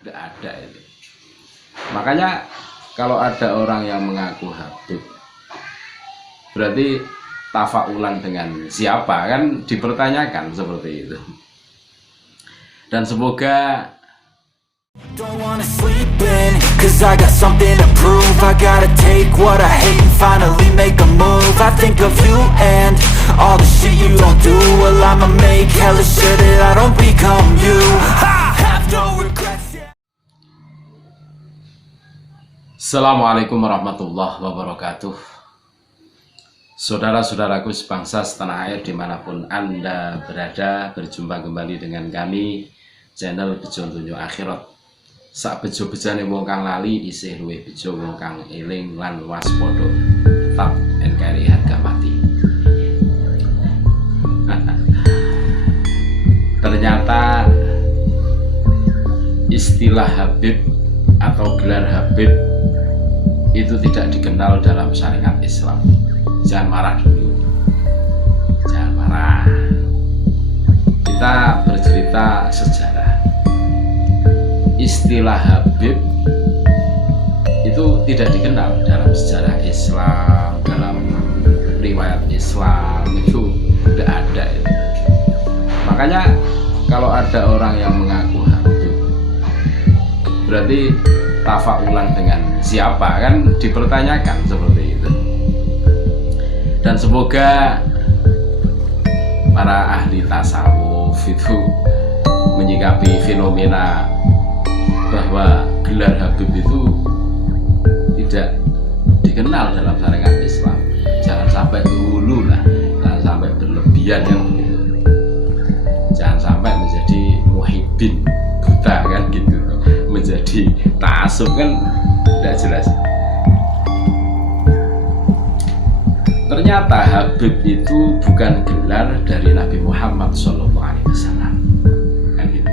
Tidak ada itu. Makanya kalau ada orang yang mengaku Habib, berarti tafaulan dengan siapa, kan dipertanyakan seperti itu. Dan semoga Don't wanna sleep in, cause I got something to prove. I gotta take what I hate and finally make a move. I think of you and all the shit you don't do. Well, I'ma make hella sure that I don't become you. I have no regrets, yeah. Assalamualaikum warahmatullahi wabarakatuh. Saudara-saudaraku sebangsa setanah air dimanapun Anda berada, berjumpa kembali dengan kami channel Bejo Dunyo Akhirat. Sak bejo-bejane wong kang lali isih luwih bejo wong kang eling lan waspada. Tetap NKRI harga mati. Ternyata istilah Habib atau gelar Habib itu tidak dikenal dalam syariat Islam. Jangan marah dulu, jangan marah. Kita bercerita sejarah. Istilah Habib itu tidak dikenal dalam sejarah Islam, dalam riwayat Islam, itu tidak ada itu. Makanya kalau ada orang yang mengaku Habib, berarti tafaulan dengan siapa, kan dipertanyakan seperti itu. Dan semoga para ahli tasawuf itu menyikapi fenomena bahwa gelar Habib itu tidak dikenal dalam syariat Islam. Jangan sampai dulu lah, jangan sampai berlebihan yang begitu. Jangan sampai menjadi muhibbin buta kan gitu, menjadi ta'assub kan tidak jelas. Ternyata Habib itu bukan gelar dari Nabi Muhammad SAW. Kan gitu.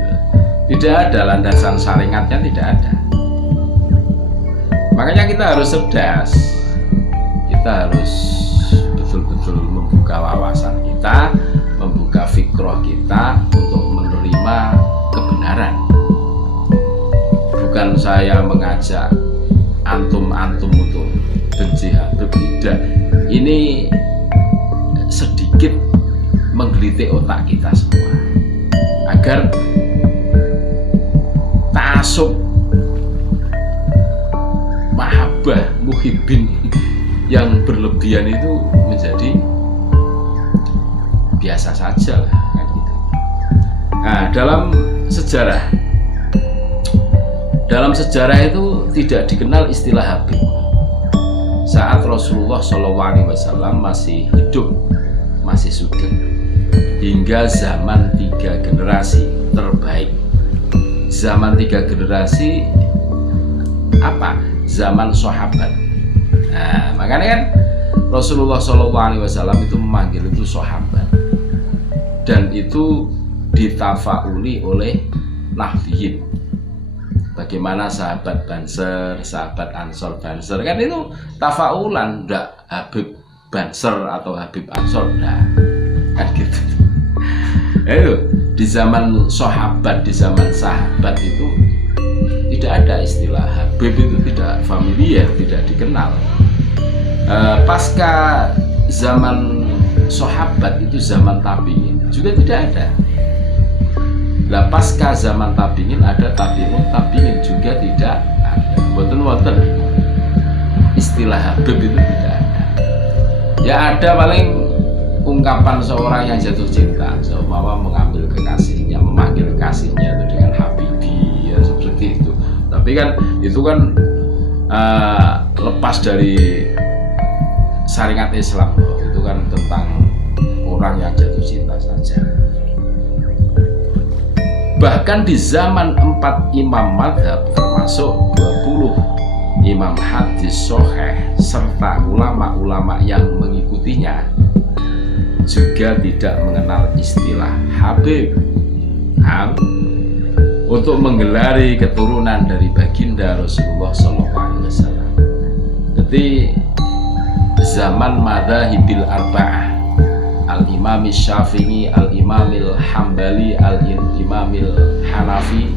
Tidak ada landasan syariatnya, tidak ada. Makanya kita harus cerdas. Kita harus betul-betul membuka wawasan kita, membuka fikroh kita untuk menerima kebenaran. Bukan saya mengajak antum-antum untuk benci Habib, tidak. Ini sedikit menggelitik otak kita semua agar ta'assub, mahabbah, muhibbin yang berlebihan itu menjadi biasa saja lah, kan gitu. Nah, dalam sejarah itu tidak dikenal istilah Habib saat Rasulullah SAW masih hidup, masih sugeng, hingga zaman 3 generasi terbaik. Zaman 3 generasi apa? Zaman sahabat. Nah, makanya kan Rasulullah SAW itu memanggil itu sahabat, dan itu ditafauli oleh nahdiyin. Bagaimana sahabat Banser, sahabat Ansor Banser, kan itu tafaulan, enggak Habib Banser atau Habib Ansor, enggak, kan gitu. Itu di zaman sahabat, di zaman sahabat itu tidak ada istilah Habib, itu tidak familiar, tidak dikenal. Pasca zaman sahabat itu zaman tabi'in juga tidak ada. Lah pasca zaman tabi'in ada tabi'in juga tidak ada. Boten istilah Habib itu tidak ada. Ya ada paling ungkapan seorang yang jatuh cinta, seumpama mengambil kekasihnya, memanggil kekasihnya itu dengan Habibi, ya seperti itu. Tapi kan itu kan lepas dari syariat Islam. Itu kan tentang orang yang jatuh cinta saja. Bahkan di zaman 4 imam madhab, termasuk 20 imam hadis sahih serta ulama-ulama yang mengikutinya, juga tidak mengenal istilah Habib. Untuk menggelari keturunan dari baginda Rasulullah SAW. Jadi zaman madhahibil arba'ah, Al-Imam Syafi'i, Al-Imamil Hambali, Al-Imamil Hanafi,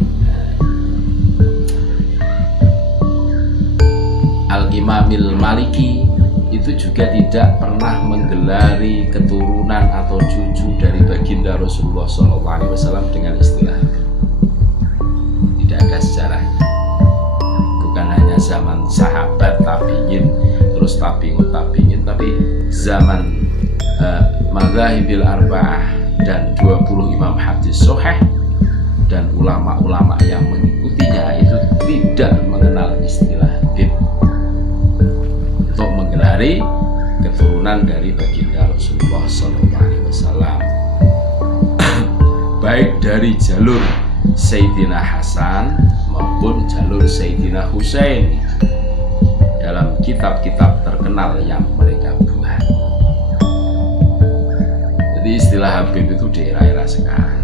Imamil Maliki itu juga tidak pernah menggelari keturunan atau cucu dari baginda Rasulullah SAW dengan istilah Habib. Tidak ada sejarahnya. Bukan hanya zaman sahabat tabi'in, terus tabi'ut tabi'in, tapi zaman madzahibil arba'ah dan 20 imam hadis sahih dan ulama-ulama yang mengikutinya itu tidak mengenal istilah Habib untuk menggelari keturunan dari baginda Rasulullah SAW, baik dari jalur Sayyidina Hasan maupun jalur Sayyidina Husain dalam kitab-kitab terkenal yang mereka buat. Jadi istilah Habib itu di era-era sekarang.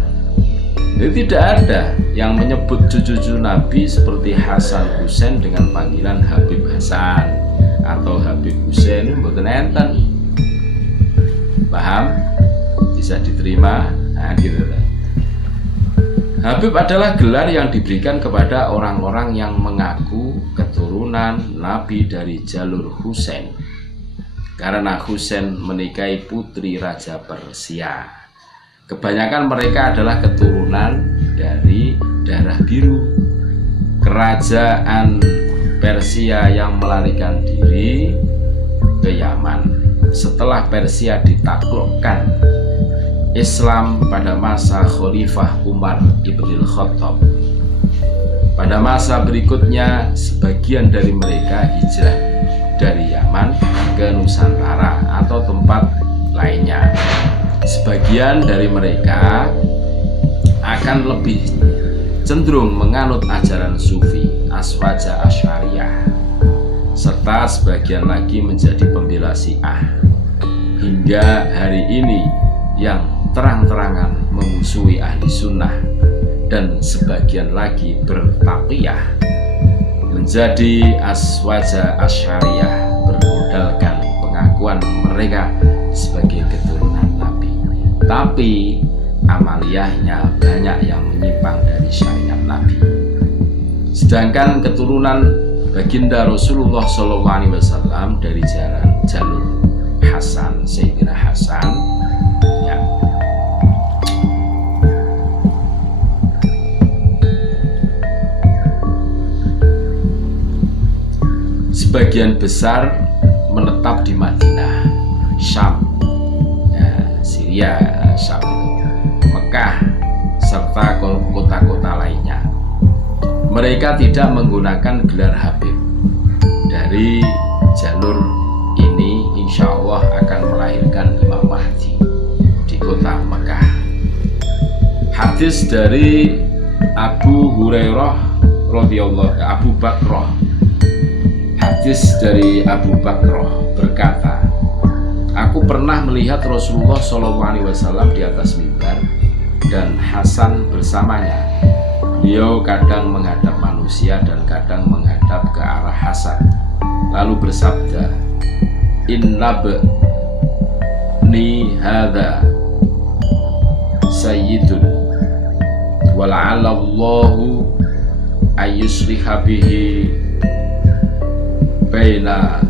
Jadi tidak ada yang menyebut cucu-cucu Nabi seperti Hasan Husain dengan panggilan Habib Hasan atau Habib Husain, mboten enten. Paham? Bisa diterima? Nah, gitu. Habib adalah gelar yang diberikan kepada orang-orang yang mengaku keturunan Nabi dari jalur Husain, karena Husain menikahi putri Raja Persia. Kebanyakan mereka adalah keturunan dari darah biru, kerajaan Persia yang melarikan diri ke Yaman setelah Persia ditaklukkan Islam pada masa Khalifah Umar ibn Khattab. Pada masa berikutnya, sebagian dari mereka hijrah dari Yaman ke Nusantara atau tempat lainnya. Sebagian dari mereka akan lebih cenderung menganut ajaran Sufi, Aswaja Asy'ariyah, serta sebagian lagi menjadi pembela Syiah hingga hari ini yang terang-terangan memusuhi ahli sunnah, dan sebagian lagi bertaqiyah menjadi Aswaja Asy'ariyah bermodalkan pengakuan mereka sebagai keturunan Nabi, tapi amaliyahnya banyak yang menyimpang dari syariat Nabi. Sedangkan keturunan baginda Rasulullah SAW dari jalur Hasan, Sayyidina Hasan, ya, sebagian besar menetap di Madinah, Syam, ya, Syria, Syam, Mekah, serta kota-kota lainnya. Mereka tidak menggunakan gelar Habib. Dari jalur ini insya Allah akan melahirkan Imam Mahdi di kota Mekah. Hadis dari Abu Hurairah radhiyallahu Abu Bakrah. Hadis dari Abu Bakrah berkata, aku pernah melihat Rasulullah SAW di atas mimbar dan Hasan bersamanya. Beliau kadang menghadap manusia dan kadang menghadap ke arah Hasan, lalu bersabda, innabni hadza sayyidun wala'allahu ayyusliha bihi baina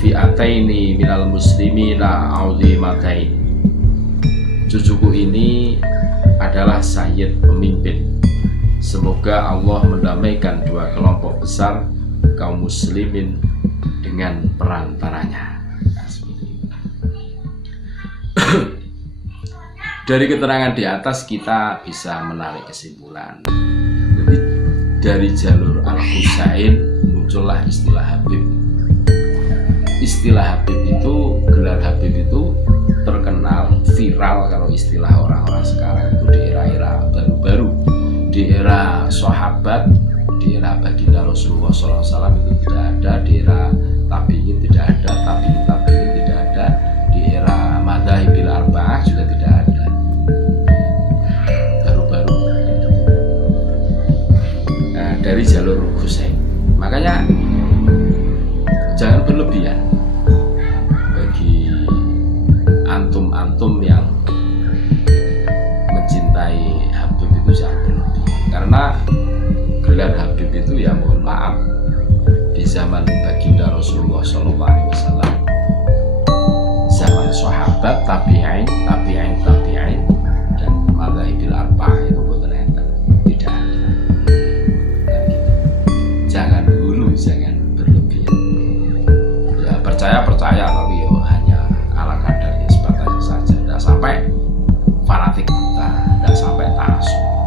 fi'ataini minal muslimina azimatain. Cucuku ini adalah sayyid, pemimpin. Semoga Allah mendamaikan dua kelompok besar kaum muslimin dengan perantaranya. Dari keterangan di atas kita bisa menarik kesimpulan. Jadi, dari jalur Al-Husain muncullah istilah Habib. Istilah Habib itu, gelar Habib itu terkenal, viral kalau istilah orang-orang sekarang itu di era-era baru-baru, di era sahabat, di era baginda Rasulullah SAW itu tidak ada, di era tabi'in tidak ada, tabi'in tidak ada, di era madzahibil arba'ah juga tidak ada, baru-baru gitu. Nah, dari jalur Husain, makanya jangan berlebihan. Antum yang mencintai Habib itu jangan berlebihan, karena gelar Habib itu ya mohon maaf di zaman baginda Rasulullah SAW, zaman sahabat, tabi'in, dan madzhabil arba'ah itu boten enten, tidak ada. Dan gitu. Jangan hulu, jangan berlebihan. Ya percaya tapi yo hanya ala kadar, ya sebatas saja. Tidak sampai fanatik buta, tidak sampai ta'assub.